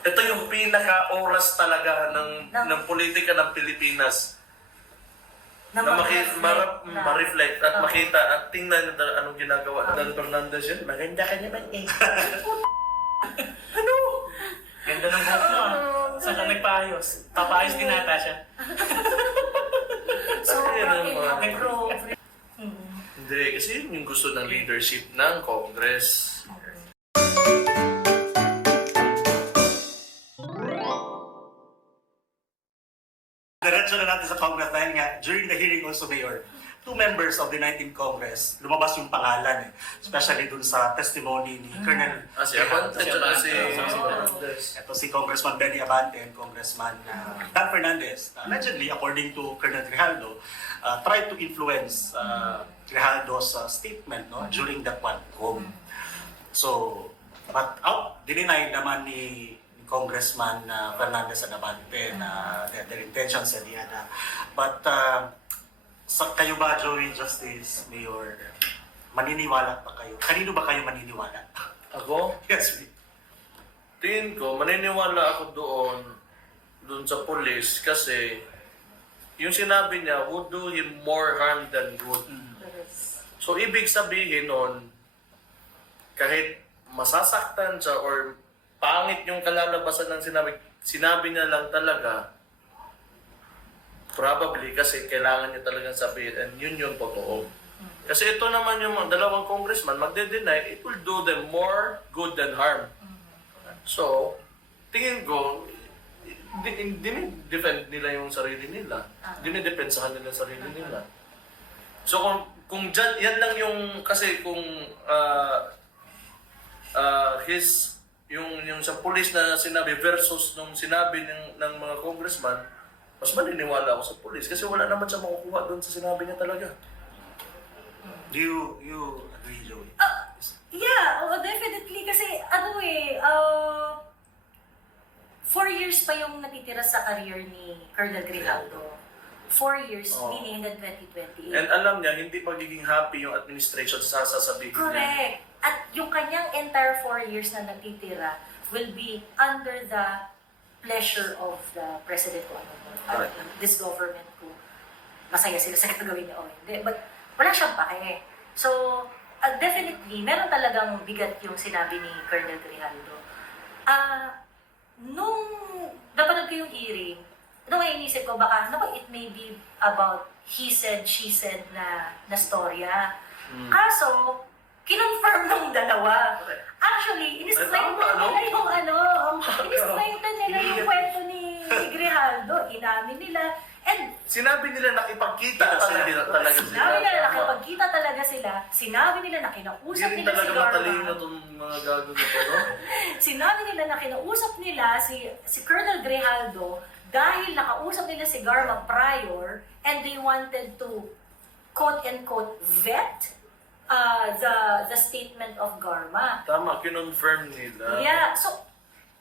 Ito yung pinaka-oras talaga ng politika ng Pilipinas. Na ma-reflect at makita at tingnan anong ginagawa. Dan Fernandez yun, maganda ka naman eh. Ano? Ganda ng buhok mo. Saan ka nagpaayos? Papaayos din nata siya. Hindi, kasi yun yung gusto ng leadership ng Congress. Diretso na natin sa Congress dahil nga, during the hearing also, Mayor, 2 members of the 19th Congress, lumabas yung pangalan especially dun sa testimony ni Colonel Si Abante, ito si Congressman Benny Abante and Congressman Dan Fernandez. Allegedly, according to Colonel Grijaldo, tried to influence Grijaldo's statement during the Quadcom. So, but dininay naman ni Congressman Fernandez and Abante na their intentions and yada. But kayo ba, Joey Justice, Mayor, maniniwala pa kayo? Kanino ba kayo maniniwala? Ako? Yes, Tingin ko, maniniwala ako doon sa police kasi yung sinabi niya would do him more harm than good. So, ibig sabihin nun, kahit masasaktan siya or pangit yung kalalabasan ng sinabi niya lang talaga, probably kasi kailangan niya talagang sabihin and yun yung totoo. Kasi ito naman yung mga dalawang congressman, magde-deny, it will do them more good than harm. So, tingin ko, dinidefend nila yung sarili nila. Dinidepensahan nila yung sarili nila. So, kung yan lang yung, kasi kung yung sa police na sinabi versus nung sinabi ng mga congressman, mas maniniwala ako sa police kasi wala naman siya makukuha doon sa sinabi niya talaga. Do you agree, Joey? Yeah, definitely. Kasi 4 years pa yung natitira sa career ni Colonel Grijaldo. 4 years, meaning hanggang 2028. And alam niya, hindi magiging happy yung administration sa sasabihin niya. Correct. At yung kanyang entire 4 years na natitira will be under the pleasure of the president ko. This government ko. Masaya sila sa gagawin niya o hindi. But wala siyang pake. So, definitely, meron talagang bigat yung sinabi ni Colonel Grijaldo. Nung napanood ko yung hearing, inisip ko baka, it may be about he said, she said na storya. Kaso, kinonfirm ng dalawa. Actually, in-strengthen nila yung in-strengthen nila yung kwento ni Grijaldo. Inamin nila. And sinabi nila nakipagkita talaga sila. Sinabi nila nakipagkita talaga sila. Sinabi nila na kinausap nila si talaga Garma. matalino itong mga gago na to, no? Sinabi nila na kinausap nila si Colonel Grijaldo dahil nakausap nila si Garma prior and they wanted to quote-unquote vet the statement of Garma. Tama, kinonfirm nila. Yeah, so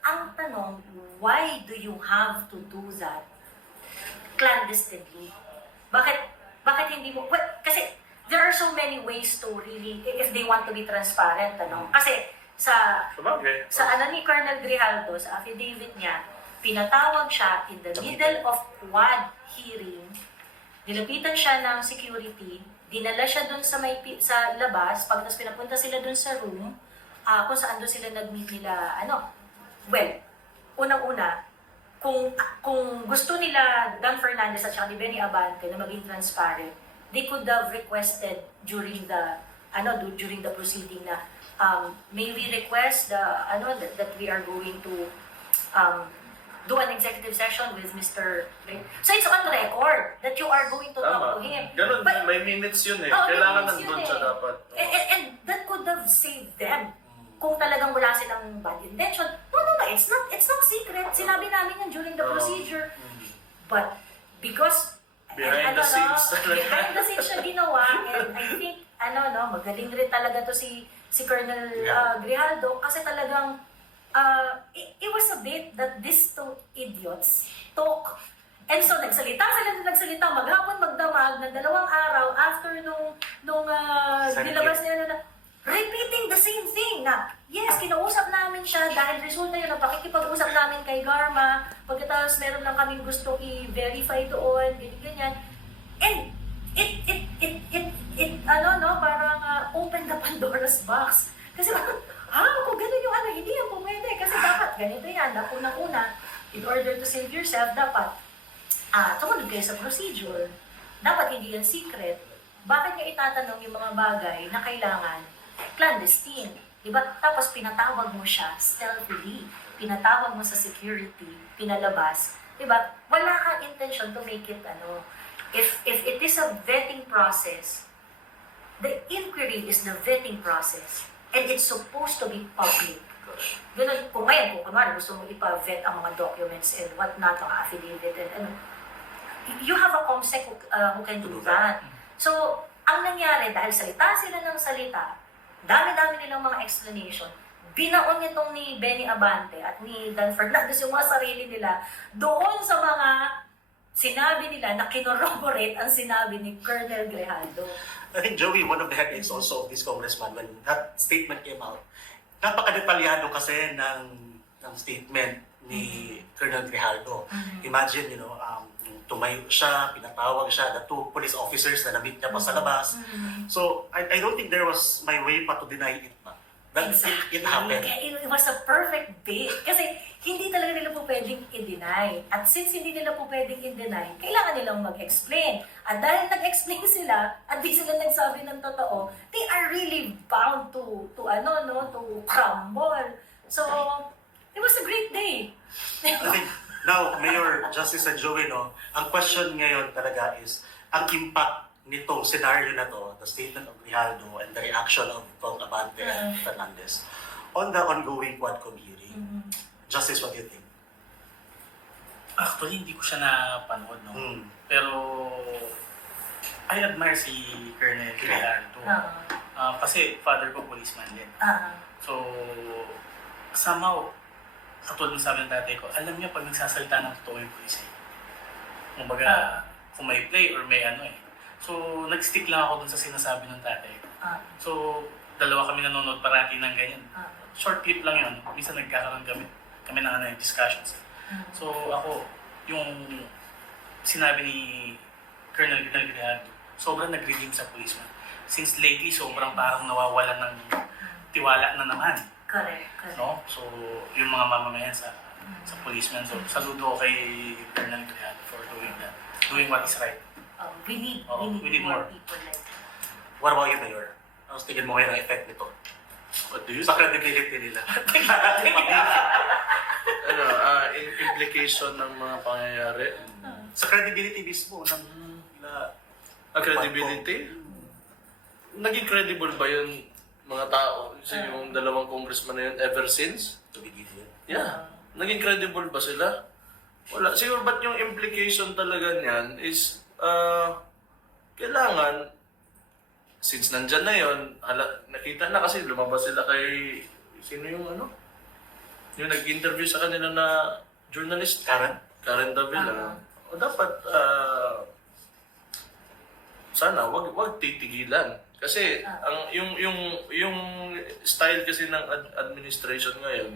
ang tanong, why do you have to do that clandestinely? Bakit hindi mo, kasi there are so many ways to really, if they want to be transparent, kasi sa ni Colonel Grijaldo, sa affidavit niya, pinatawag siya in the middle of quad hearing, nilapitan siya ng security, dinala siya dun sa labas, pagkatapos pinapunta sila dun sa room, kung saan doon sila nag-meet nila, unang-una, kung gusto nila Dan Fernandez at saka ni Benny Abante na maging transparent, they could have requested during the proceeding na may we request that we are going to do an executive session with Mr. So it's on record that you are going to talk to him. Ganun, may minutes yun eh. Kailangan nandun siya dapat. And that could have saved them. Kung talagang wala silang bad intention. No, it's not secret. Sinabi namin yan during the procedure. But because behind the scenes siya ginawa, and I think magaling rin talaga to si Colonel Grijaldo kasi talagang it was a bit that these two idiots talk. And so nagsalita maghapon magdamag ng 2 araw after nung nilabas nila na repeating the same thing na, yes, kinausap namin siya dahil resulta yun ng pakikipag-usap namin kay Garma, pagkatapos meron lang kaming gusto i-verify doon, ganyan. And parang open the Pandora's box. Kasi parang, kung ganun yung hindi yan po pwede. Kasi dapat ganito yan. Unang-una, in order to save yourself, dapat tumunod kayo sa procedure. Dapat hindi yan secret. Bakit niya itatanong yung mga bagay na kailangan clandestine? Diba? Tapos pinatawag mo siya stealthily. Pinatawag mo sa security, pinalabas. Diba? Wala kang intention to make it If it is a vetting process, the inquiry is the vetting process. And it's supposed to be public. Ganun, kung kunwari gusto mo ipa-vet ang mga documents and whatnot, ang affidavit and you have a COMSEC who can do that. So, ang nangyari, dahil salita sila ng salita, dami-dami nilang mga explanation, binaon nitong ni Benny Abante at ni Dan Fernandez yung mga sarili nila doon sa mga sinabi nila na kinorroborate ang sinabi ni Colonel Grijaldo. I think, Joey, one of the headaches also of this congressman, when that statement came out, napakadetalyado kasi ng statement ni Colonel Grijaldo. Imagine, tumayo siya, pinatawag siya, the two police officers na na-meet niya pa sa labas. So, I don't think there was my way pa to deny it pa. But Exactly. it happened. It was a perfect bait. Kasi hindi talaga nila po pwedeng i-deny. At since hindi nila po pwedeng i-deny, kailangan nilang mag-explain. At dahil nag-explain sila, at di sila nagsabi ng totoo, they are really bound to crumble. So, it was a great day. I think, now, Mayor Justice and Joey, ang question ngayon talaga is, ang impact nitong scenario na to, the statement of Grijaldo and the reaction of Cong Abante and Fernandez, on the ongoing Quadcom hearing. Justice, what do you think? Actually, hindi ko siya napanood, no? Pero, I admire si Colonel Grijaldo. Kasi father ko policeman din. So, somehow, katulad ng sabi ng tatay ko, alam niya pag nagsasalita ng totoo yung police. Kumbaga, kung may play or may So, nag-stick lang ako dun sa sinasabi ng tatay ko. So, dalawa kami nanonood parati ng ganyan. Short clip lang yun. Minsan nagkakaroon kami ng discussions. So, ako, yung sinabi ni Colonel Grijaldo, sobrang nag-redeem sa policeman. Since lately, sobrang parang nawawalan ng tiwala na naman. Correct. No? So, yung mga mamamayan sa policeman. So, saludo ko kay Colonel Grijaldo for doing that. Doing what is right. We need more people like that. What about you, Mayor? Ano tingin mo ngayon ang effect nito? What do you Sa credibility nila. implication ng mga pangyayari? Sa credibility mismo ng Credibility? Naging credible ba yun mga tao? Yung dalawang congressman na yun ever since? to be given. Yeah. Naging credible ba sila? Wala. Siguro ba't yung implication talaga niyan is kailangan since nandyan na yun, nakita na kasi lumabas sila kay sino yung yung nag-interview sa kanila na journalist? Karen Davila. O dapat sana wag titigilan. Kasi yung style kasi ng administration ngayon,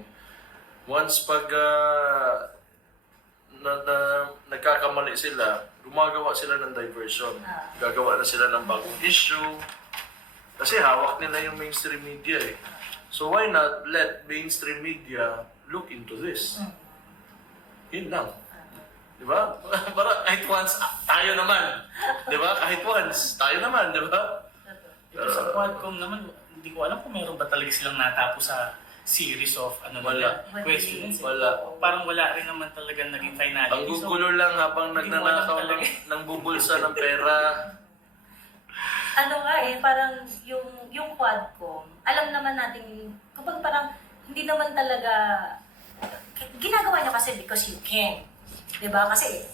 once pag nagkakamali sila, gumagawa sila ng diversion. Gagawa na sila ng bagong issue. Kasi hawak nila yung mainstream media eh. So why not let mainstream media look into this? Yun lang. Di ba? Para kahit once, tayo naman. Di ba? Kahit once, tayo naman. Di ba? Ito sa Quadcom naman, hindi ko alam kung meron ba talaga silang natapos sa series of questions. Wala. Parang wala rin naman talaga naging finality. Ang gugulo lang habang hindi mo alam nagnanakaw talaga. ng bubulsa ng pera. Parang yung Quadcom, alam naman natin, kapag parang hindi naman talaga, ginagawa niya kasi because you can. Diba? Kasi